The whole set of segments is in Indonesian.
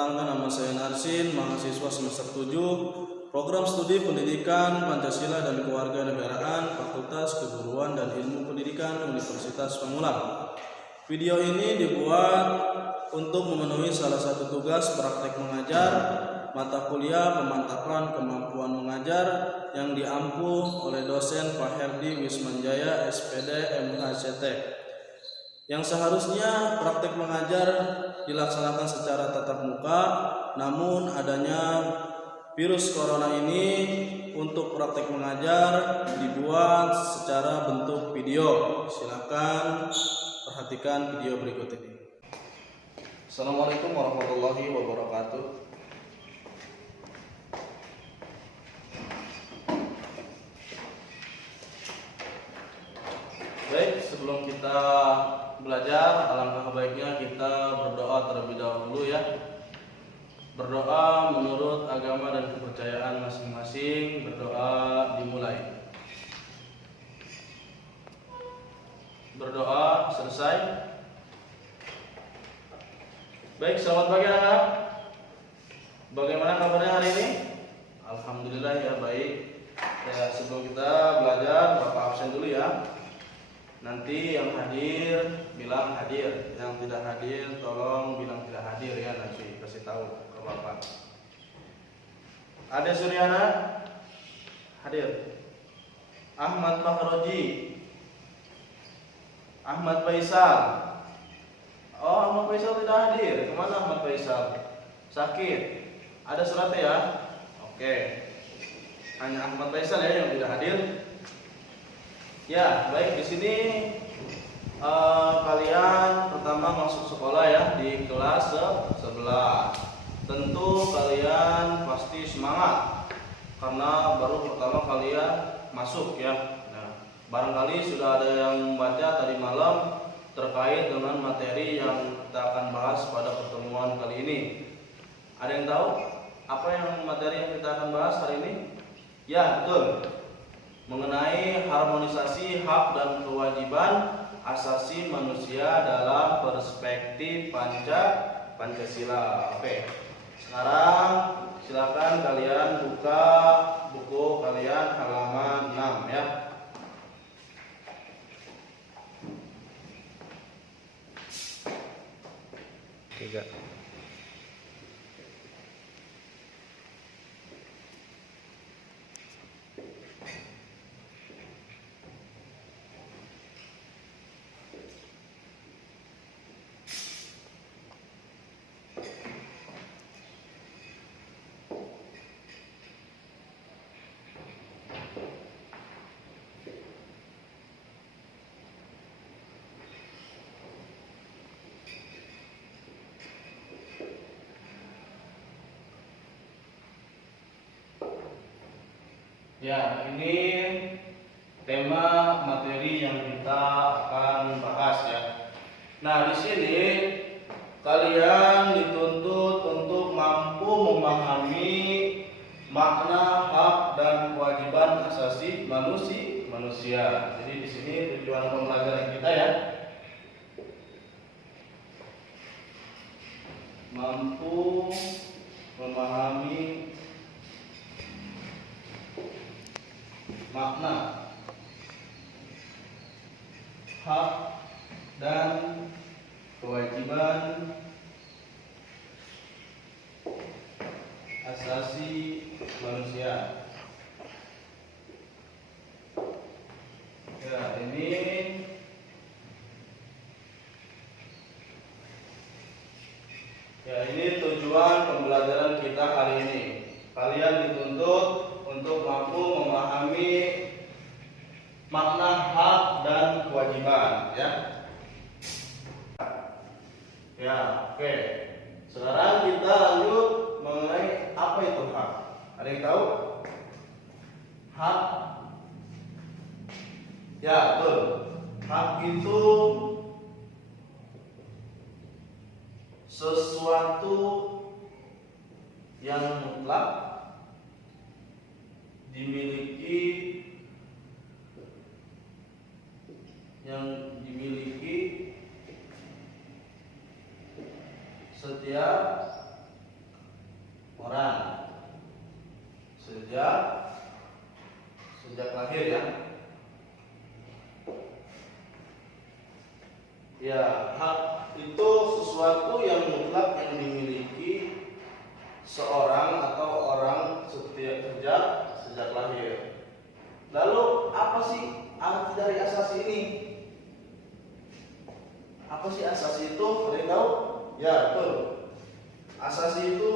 Perkenalkan, nama saya Narsin, mahasiswa semester 7, Program Studi Pendidikan Pancasila dan Kewarganegaraan, Fakultas Keguruan dan Ilmu Pendidikan Universitas Pamulang. Video ini dibuat untuk memenuhi salah satu tugas praktek mengajar mata kuliah pemantapan kemampuan mengajar yang diampu oleh dosen Pak Herdi Wismanjaya, SPD, MHCT. Yang seharusnya praktek mengajar dilaksanakan secara tatap muka, namun adanya virus corona ini untuk praktek mengajar dibuat secara bentuk video. Silakan perhatikan video berikut ini. Assalamualaikum warahmatullahi wabarakatuh. Baik, sebelum kita belajar, alangkah baiknya kita berdoa terlebih dahulu ya. Berdoa menurut agama dan kepercayaan masing-masing. Berdoa dimulai. Berdoa selesai. Baik, selamat pagi anak-anak. Bagaimana kabarnya hari ini? Alhamdulillah ya, baik. Ya, sebelum kita belajar, Bapak absen dulu ya. Nanti yang hadir bilang hadir, yang tidak hadir tolong bilang tidak hadir ya, nanti kasih tahu ke Bapak. Ade Suryana hadir. Ahmad Fakhroji, Ahmad Faisal. Oh, Ahmad Faisal tidak hadir. Kemana Ahmad Faisal? Sakit. Ada suratnya ya? Oke. Hanya Ahmad Faisal ya yang tidak hadir. Ya, baik, di sini kalian pertama masuk sekolah ya di kelas 11. Tentu kalian pasti semangat karena baru pertama kalian masuk ya. Nah, barangkali sudah ada yang membaca tadi malam terkait dengan materi yang kita akan bahas pada pertemuan kali ini. Ada yang tahu apa yang materi yang kita akan bahas hari ini? Ya, betul. Mengenai harmonisasi hak dan kewajiban asasi manusia dalam perspektif Pancasila. Oke. Sekarang silakan kalian buka buku kalian halaman 6 ya. Tiga. Ya, ini tema materi yang kita akan bahas ya. Nah, di sini kalian dituntut untuk mampu memahami makna hak dan kewajiban asasi manusia. Jadi di sini tujuan pembelajaran kita ya. Mampu memahami makna hak dan kewajiban asasi manusia. Ya, ini tujuan pembelajaran kita hari ini. Kalian dituntut untuk mampu memahami makna hak dan kewajiban ya. Ya, oke. Sekarang kita lanjut mengenai apa itu hak. Ada yang tahu? Hak. Ya, betul. Hak itu sesuatu yang mutlak dimiliki setiap orang sejak lahir ya. Ya, hak itu sesuatu yang mutlak yang dimiliki seorang atau orang sejak lahir. Lalu apa sih arti dari asasi ini? Apa sih asasi itu? Ada yang tahu? Ya, betul. Asasi itu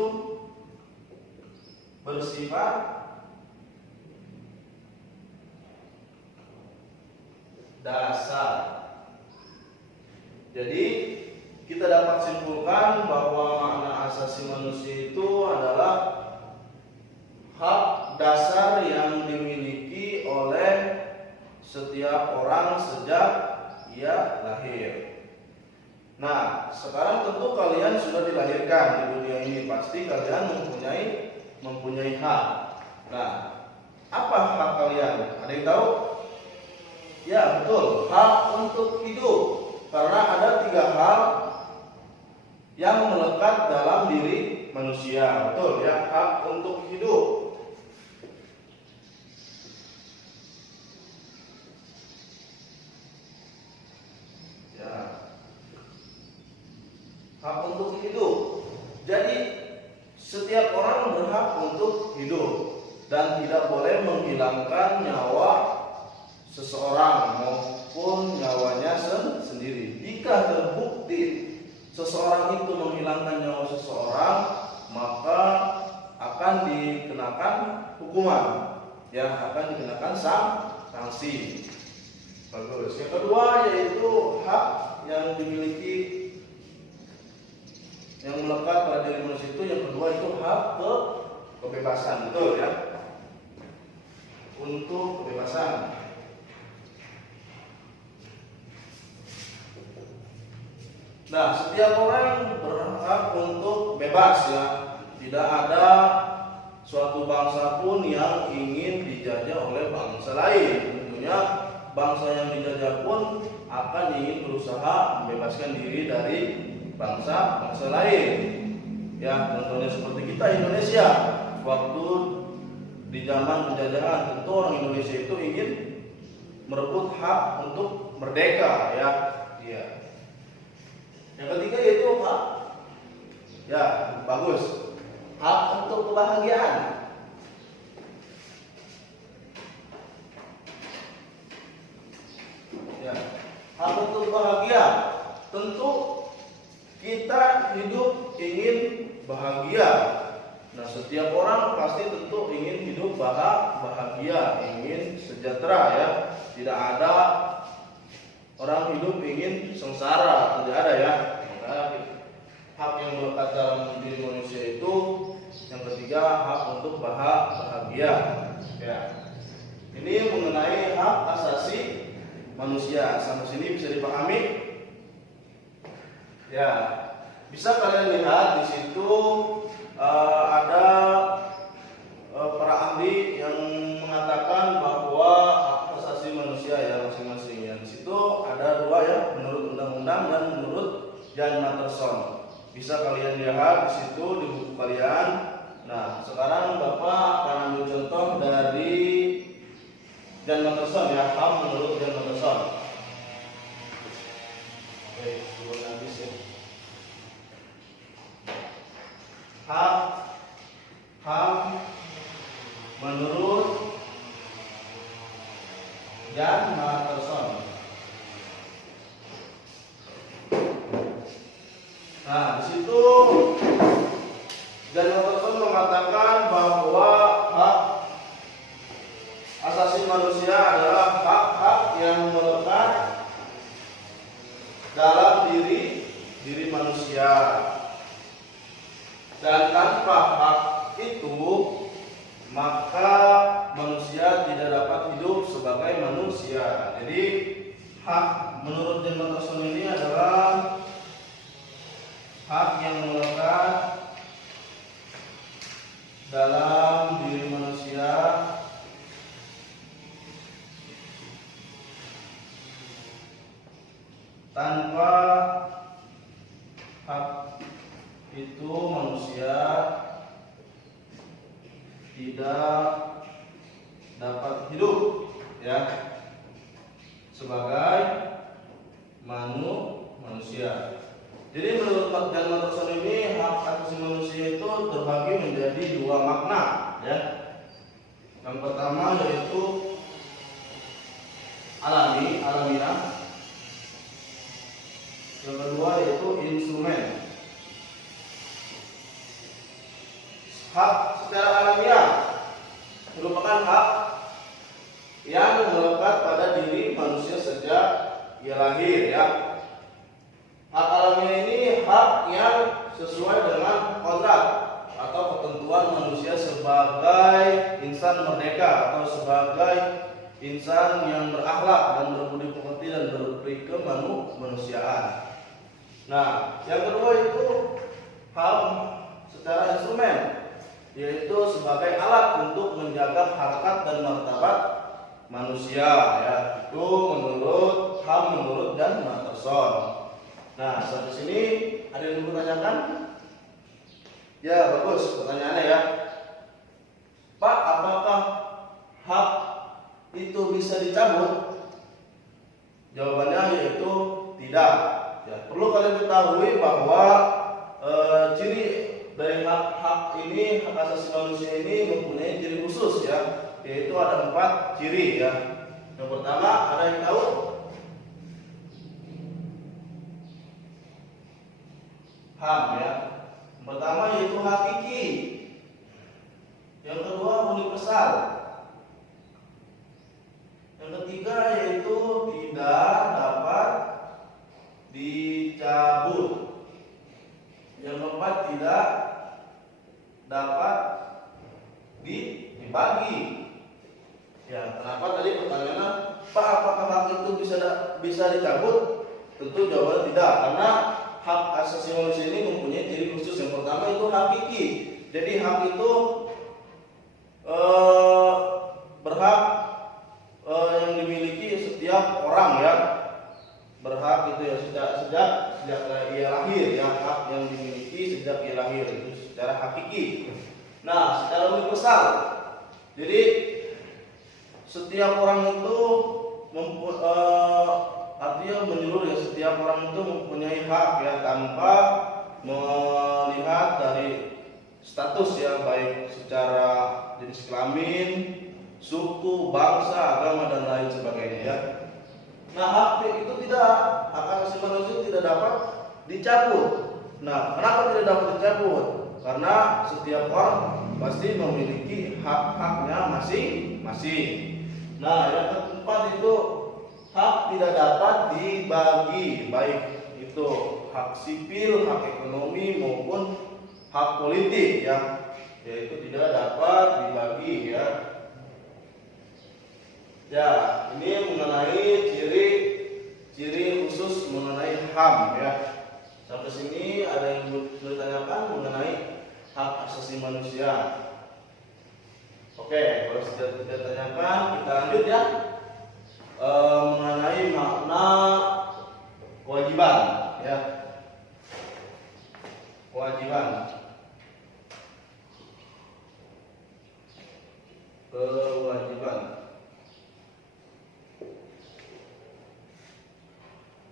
bersifat dasar. Jadi kita dapat simpulkan bahwa makna asasi manusia itu adalah hak dasar yang dimiliki oleh setiap orang sejak ia lahir. Nah, sekarang tentu kalian sudah dilahirkan di dunia ini, pasti kalian mempunyai hak. Nah, apa hak kalian? Ada yang tahu? Ya, betul, hak untuk hidup. Karena ada 3 hal yang melekat dalam diri manusia, betul ya, hak untuk hidup. Ya, hak untuk hidup. Jadi setiap orang berhak untuk hidup dan tidak boleh menghilangkan nyawa seseorang maupun nyawanya sendiri. Jika terbukti seseorang itu menghilangkan nyawa seseorang, maka akan dikenakan hukuman, ya, akan dikenakan sanksi. Bagus. Yang kedua yaitu hak yang dimiliki yang melekat pada diri manusia itu. Yang kedua itu hak kebebasan, betul ya, untuk kebebasan. Nah, setiap orang berhak untuk bebas ya. Tidak ada suatu bangsa pun yang ingin dijajah oleh bangsa lain. Tentunya bangsa yang dijajah pun akan ingin berusaha membebaskan diri dari bangsa lain. Ya, contohnya seperti kita Indonesia. Waktu di zaman penjajahan, tentu orang Indonesia itu ingin merebut hak untuk merdeka ya. Iya. Yang ketiga yaitu hak, ya bagus, hak untuk kebahagiaan. Ya, hak untuk bahagia. Tentu kita hidup ingin bahagia. Nah, setiap orang pasti tentu ingin hidup bahagia, ingin sejahtera ya. Tidak ada orang hidup ingin sengsara, tidak ada ya. Maka hak yang melekat dalam diri manusia itu yang ketiga, hak untuk bahagia. Ya. Ini mengenai hak asasi manusia. Sampai sini bisa dipahami? Ya. Bisa kalian lihat di situ ada para ahli yang mengatakan bahwa hak asasi manusia ya masing-masing. Di situ ada 2 ya, menurut undang-undang dan menurut Jan Matterson. Bisa kalian lihat di situ di buku kalian. Nah, sekarang Bapak akan ambil contoh dari Jan Matterson ya, hak menurut Jan Matterson. Oke, belum habis ya. Hak menurut Jan Matterson. Nah, di situ Jan Matterson mengatakan bahwa hak asasi manusia adalah hak-hak yang melekat dalam diri manusia. Dan tanpa hak itu, maka manusia tidak dapat hidup sebagai manusia. Jadi hak menurut Jan Matterson ini adalah hak yang melekat dalam diri manusia tanpa hak itu manusia pada dapat hidup ya sebagai manusia. Jadi menurut Jan Matterson ini hak asasi manusia itu terbagi menjadi dua makna ya. Yang pertama yaitu alamiah. Yang kedua yaitu instrumen. Hak secara alamiah merupakan hak yang melekat pada diri manusia sejak ia lahir ya. Hak alamiah ini hak yang sesuai dengan kodrat atau ketentuan manusia sebagai insan merdeka atau sebagai insan yang berakhlak dan berbudi pekerti dan berperi kemanusiaan. Nah, yang kedua itu hak secara instrumen, yaitu sebagai alat untuk menjaga harkat dan martabat manusia ya. Itu menurut Jan Matterson. Nah, sampai sini ada yang bertanyakan? Ya, bagus pertanyaannya ya. Pak, apakah hak itu bisa dicabut? Jawabannya yaitu tidak. Ya, perlu kalian ketahui bahwa ciri dari hak ini, hak asasi manusia ini mempunyai ciri khusus ya, yaitu ada 4 ciri ya. Yang pertama, ada yang tahu? HAM ya. Yang pertama yaitu hakiki. Yang kedua universal. Yang ketiga yaitu tidak dapat dicabut. Yang keempat tidak dapat dibagi. Ya, kenapa tadi pertanyaannya, Pak, apakah hak itu bisa dicabut? Tentu jawabannya tidak, karena hak asasi manusia ini mempunyai ciri khusus. Yang pertama itu hakiki. Jadi hak itu berhak yang dimiliki setiap orang ya. Berhak itu ya sejak ia lahir ya, hak yang dimiliki sejak ia lahir itu secara hakiki. Nah, secara universal. Jadi setiap orang itu artinya menyeluruh ya, setiap orang itu mempunyai hak ya, tanpa melihat dari status ya, baik secara jenis kelamin, suku, bangsa, agama dan lain sebagainya ya. Nah, hak itu tidak, hak asasi manusia tidak dapat dicabut. Nah, kenapa tidak dapat dicabut? Karena setiap orang pasti memiliki hak-haknya masing-masing. Nah, yang keempat itu hak tidak dapat dibagi, baik itu hak sipil, hak ekonomi maupun hak politik ya, yaitu tidak dapat dibagi ya. Ya, ini mengenai ciri khusus mengenai HAM ya. Sampai sini ada yang bertanyakan mengenai hak asasi manusia. Oke, kalau sudah tidak tanyakan, kita lanjut ya. Mengenai makna kewajiban ya. Kewajiban.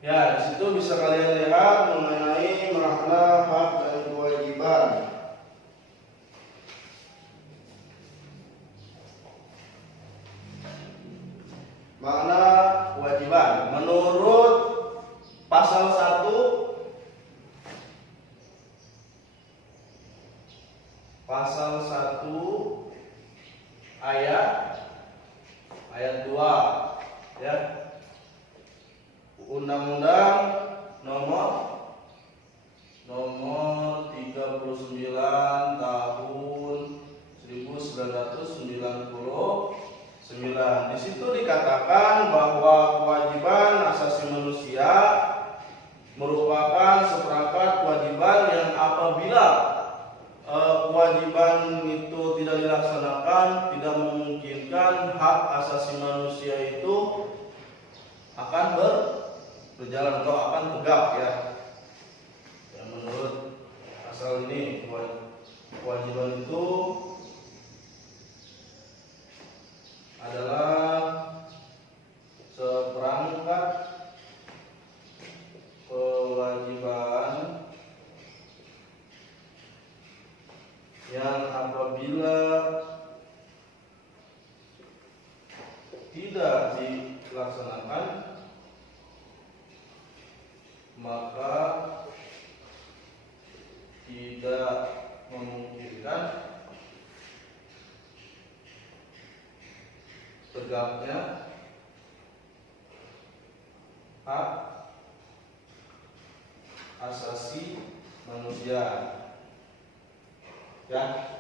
Ya, di situ bisa kalian lihat mengenai makna hak dan kewajiban. Makna kewajiban menurut pasal 1 ayat 2 ya. Undang-Undang nomor 39 tahun 1999. Di situ dikatakan bahwa kewajiban asasi manusia merupakan seperangkat kewajiban yang apabila kewajiban itu tidak dilaksanakan, tidak memungkinkan hak asasi manusia itu akan berjalan atau akan tegak ya. Yang menurut pasal ini kewajiban itu tidak dilaksanakan, maka tidak memungkinkan tegaknya hak asasi manusia. Ya.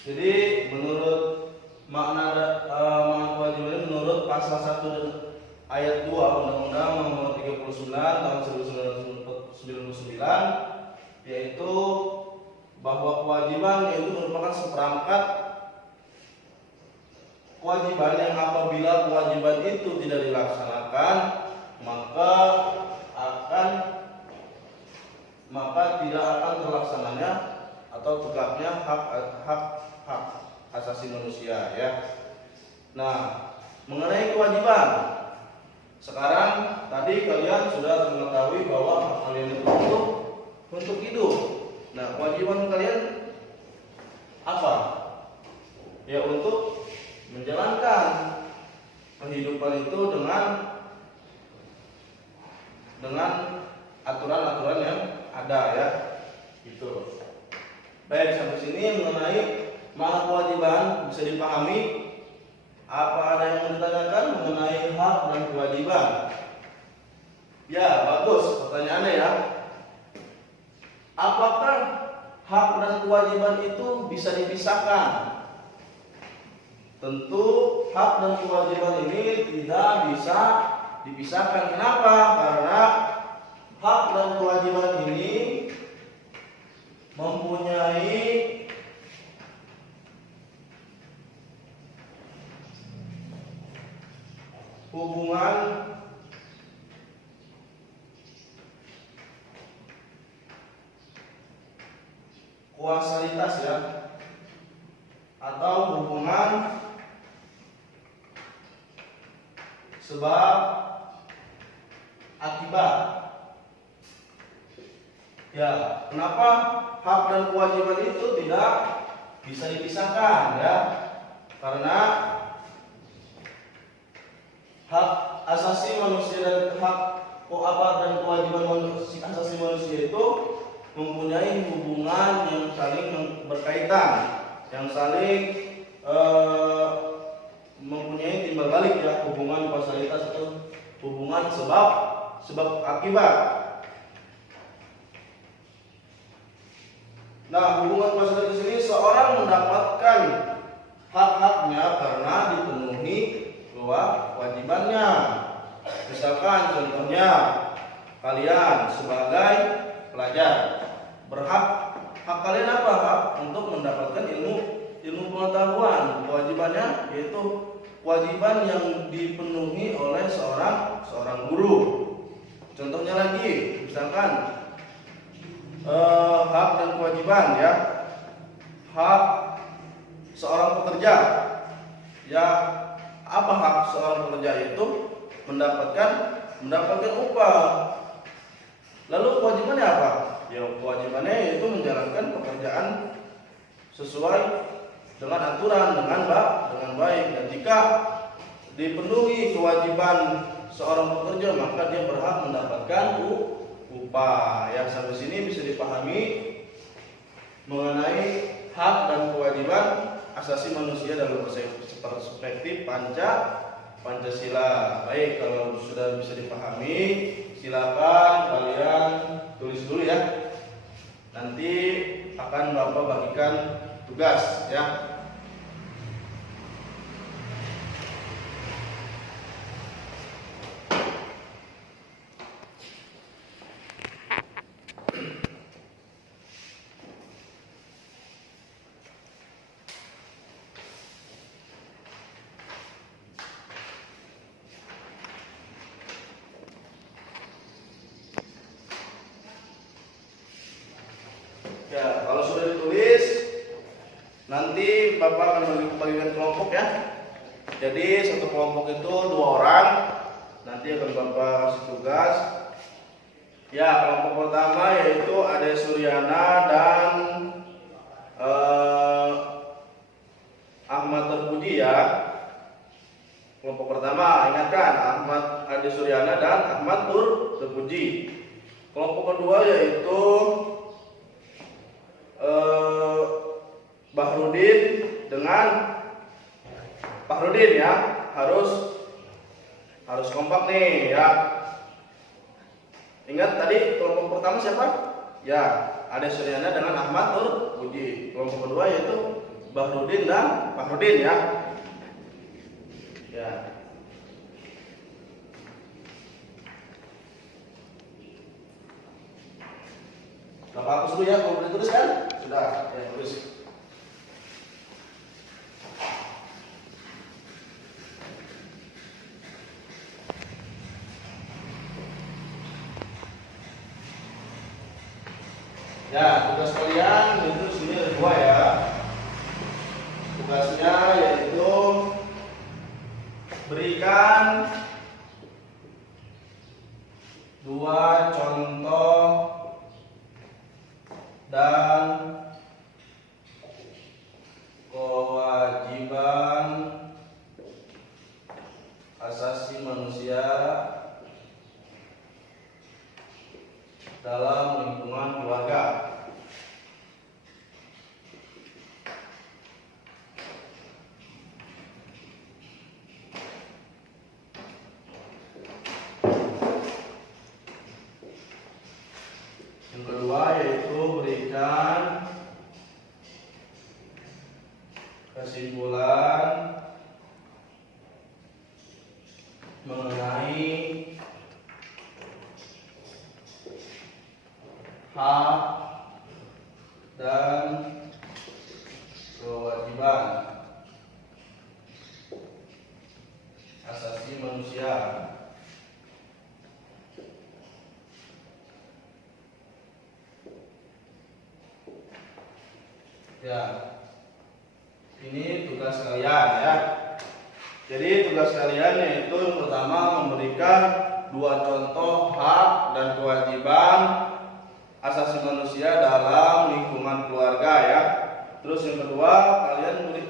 Jadi menurut makna kewajiban menurut pasal 1 ayat 2 Undang-Undang Nomor 39 Tahun 1999, yaitu bahwa kewajiban yaitu merupakan seperangkat kewajiban yang apabila kewajiban itu tidak dilaksanakan maka tidak akan terlaksananya atau tegaknya hak asasi manusia, ya. Nah, mengenai kewajiban, sekarang tadi kalian sudah mengetahui bahwa hak kalian itu untuk hidup. Nah, kewajiban kalian apa? Ya, untuk menjalankan kehidupan itu dengan aturan-aturan yang ada, ya. Gitu. Baik, sampai sini mengenai makna kewajiban bisa dipahami. Apa ada yang mau ditanyakan mengenai hak dan kewajiban? Ya, bagus pertanyaannya, ya. Apakah hak dan kewajiban itu bisa dipisahkan? Tentu hak dan kewajiban ini tidak bisa dipisahkan. Kenapa? Karena hak dan kewajiban ini mempunyai hubungan kausalitas, ya, atau hubungan sebab akibat. Ya, kenapa hak dan kewajiban itu tidak bisa dipisahkan, ya? Karena hak asasi manusia dan dan kewajiban asasi manusia itu mempunyai hubungan yang saling berkaitan, yang saling mempunyai timbal balik, ya, hubungan kausalitas atau hubungan sebab akibat. Nah, hubungan kausalitas ini seorang mendapatkan hak-haknya karena dipenuhi kewajibannya. Misalkan contohnya kalian sebagai pelajar hak kalian apa? Hak untuk mendapatkan ilmu pengetahuan. Kewajibannya yaitu kewajiban yang dipenuhi oleh seorang guru. Contohnya lagi, misalkan hak dan kewajiban, ya. Hak seorang pekerja, ya. Apa hak seorang pekerja itu? Mendapatkan upah. Lalu kewajibannya apa? Ya, kewajibannya yaitu menjalankan pekerjaan sesuai dengan aturan, dengan baik. Dan jika dipenuhi kewajiban seorang pekerja, maka dia berhak mendapatkan upah. Ya, sampai sini bisa dipahami mengenai hak dan kewajiban asasi manusia dalam perspektif Pancasila. Baik, kalau sudah bisa dipahami, silakan kalian tulis dulu, ya. Nanti akan Bapak bagikan tugas, ya. Ya, kalau sudah ditulis, nanti Bapak akan bagikan kelompok, ya. Jadi satu kelompok itu 2 orang. Nanti akan Bapak kasih tugas. Ya, kelompok pertama yaitu Ade Suryana dan Ahmad Terpuji. ya. Kelompok pertama, ingatkan, Ahmad Adi Suryana dan Ahmad Terpuji. Kelompok kedua yaitu Bahrudin dengan Fahrudin ya. Harus kompak nih ya. Ingat tadi kelompok pertama siapa? Ya, Adi Suryana dengan Ahmad Terpuji. Kelompok kedua yaitu Bahrudin dan Fahrudin ya. Ya. Bapak hapus dulu ya, kalau boleh tulis kan? Sudah, ya tulis. Ya, tugas kalian itu sini ada dua ya. Tugasnya yaitu berikan dua contoh dan kewajiban asasi manusia dalam lingkungan keluarga. Yang kedua yaitu berikan kesimpulan mengenai hak dan kewajiban asasi manusia. Ya, ini tugas kalian ya. Jadi tugas kalian yaitu yang pertama memberikan dua contoh hak dan kewajiban asasi manusia dalam lingkungan keluarga ya. Terus yang kedua kalian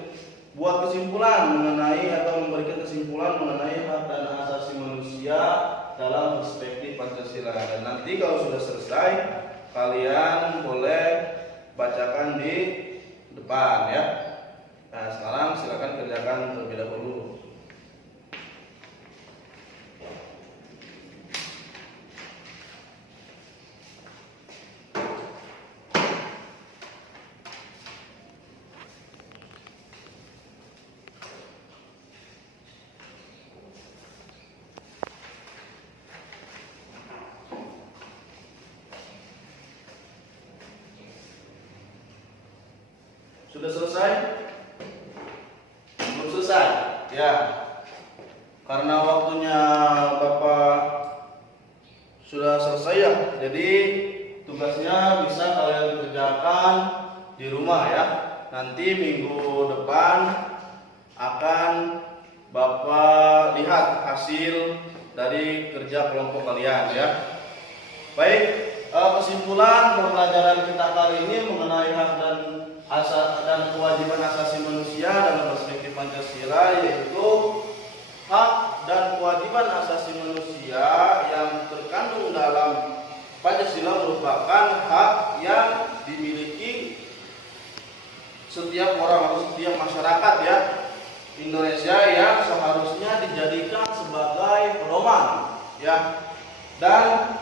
buat kesimpulan mengenai atau memberikan kesimpulan mengenai hak dan asasi manusia dalam perspektif Pancasila. Dan nanti kalau sudah selesai kalian boleh bacakan di depan ya. Nah sekarang silakan kerjakan terlebih dahulu. Sudah selesai? Belum selesai? Ya. Karena waktunya Bapak sudah selesai ya. Jadi tugasnya bisa kalian kerjakan di rumah ya. Nanti minggu depan akan Bapak lihat hasil dari kerja kelompok kalian ya. Baik, kesimpulan pembelajaran kita kali ini mengenai hak dan kewajiban asasi manusia dalam perspektif Pancasila, yaitu hak dan kewajiban asasi manusia yang terkandung dalam Pancasila merupakan hak yang dimiliki setiap orang atau setiap masyarakat ya Indonesia yang seharusnya dijadikan sebagai pedoman ya, dan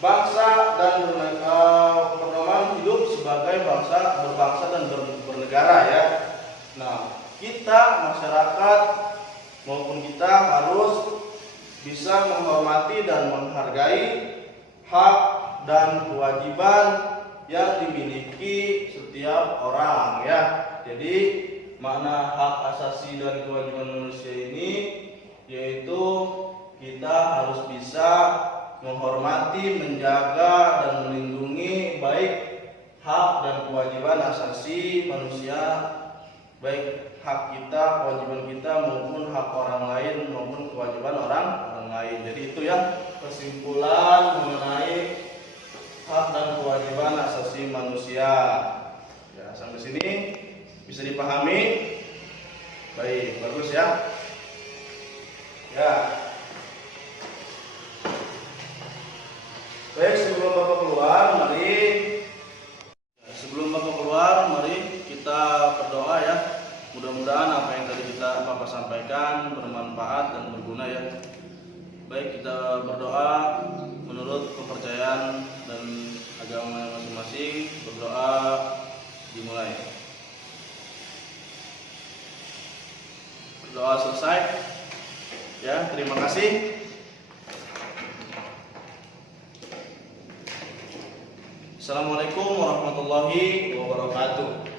bangsa dan pedoman hidup sebagai berbangsa dan bernegara ya. Nah, kita masyarakat maupun kita harus bisa menghormati dan menghargai hak dan kewajiban yang dimiliki setiap orang ya. Jadi makna hak asasi dan kewajiban manusia ini yaitu kita harus bisa menghormati, menjaga, dan melindungi baik hak dan kewajiban asasi manusia, baik hak kita, kewajiban kita maupun hak orang lain maupun kewajiban orang lain. Jadi itu ya kesimpulan mengenai hak dan kewajiban asasi manusia. Ya, sampai sini bisa dipahami? mudah-mudahan apa yang tadi kita Bapak sampaikan bermanfaat dan berguna ya. Baik, kita berdoa menurut kepercayaan dan agama masing-masing. Berdoa dimulai. Berdoa selesai. Ya, terima kasih. Assalamualaikum warahmatullahi wabarakatuh.